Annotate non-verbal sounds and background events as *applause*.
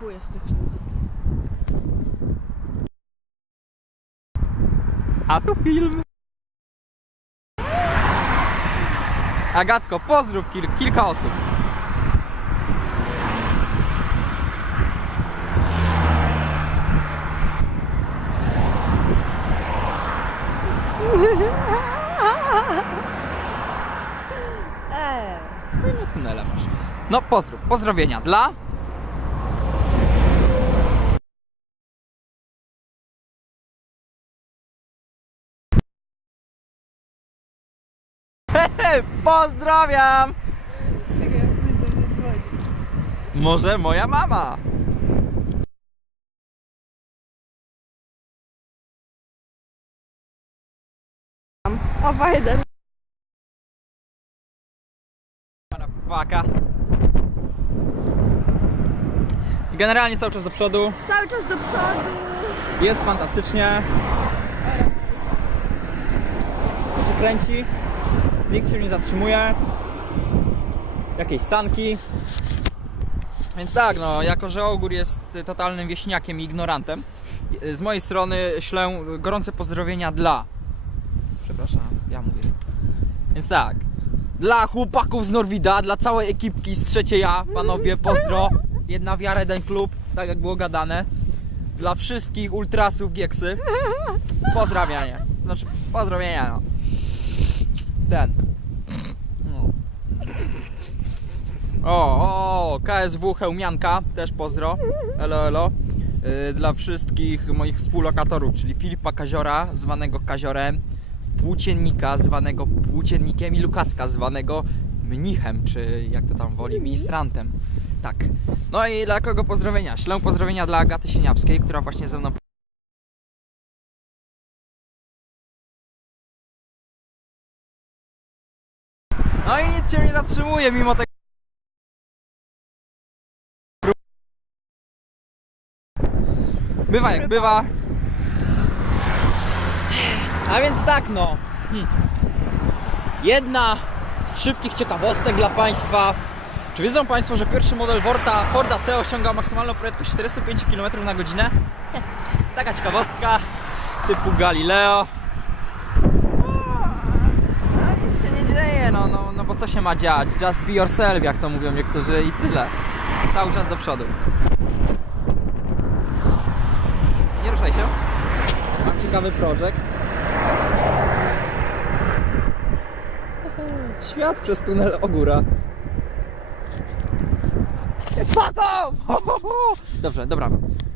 Chuję z tych ludzi. A tu film. Agatko, pozdrów kil kilka osób. Eee. *laughs* Fajne tunele masz. No pozdrów, pozdrowienia dla... *laughs* pozdrawiam! Czekaj, ktoś do mnie dzwoni. Może moja mama? O, Biden. Faka. Generalnie cały czas do przodu. Cały czas do przodu. Jest fantastycznie. Wszystko się kręci. Nikt się nie zatrzymuje. Jakieś sanki. Więc tak, no, jako że Ogór jest totalnym wieśniakiem i ignorantem, z mojej strony ślę gorące pozdrowienia dla. Przepraszam, ja mówię. Więc tak, dla chłopaków z Norwida, dla całej ekipki z trzeciej A, panowie, pozdro. Jedna wiara, jeden klub, tak jak było gadane. Dla wszystkich ultrasów Gieksy. Pozdrawianie. Znaczy, pozdrowienia, no. Ten. O, o, KSW Chełmianka, też pozdro. Elo, elo. Yy, Dla wszystkich moich współlokatorów, czyli Filipa Kaziora, zwanego Kaziorem, Płóciennika, zwanego Płóciennikiem i Lukaska, zwanego Mnichem, czy jak to tam woli, ministrantem. Tak. No i dla kogo pozdrowienia? Ślę pozdrowienia dla Agaty Sieniawskiej, która właśnie ze mną No i nic się nie zatrzymuje mimo tego. Bywa jak bywa. A więc tak no. Hmm. Jedna z szybkich ciekawostek dla Państwa. Czy wiedzą Państwo, że pierwszy model Forda, Forda T osiągał maksymalną prędkość 405 km na godzinę? Taka ciekawostka typu Galileo. A, Nic się nie dzieje, no, no, no bo co się ma dziać? Just be yourself, jak to mówią niektórzy i tyle. Cały czas do przodu. Nie ruszaj się. Mam ciekawy projekt. Świat przez tunel Ogóra. Fuck off! *laughs* Dobrze, dobranoc.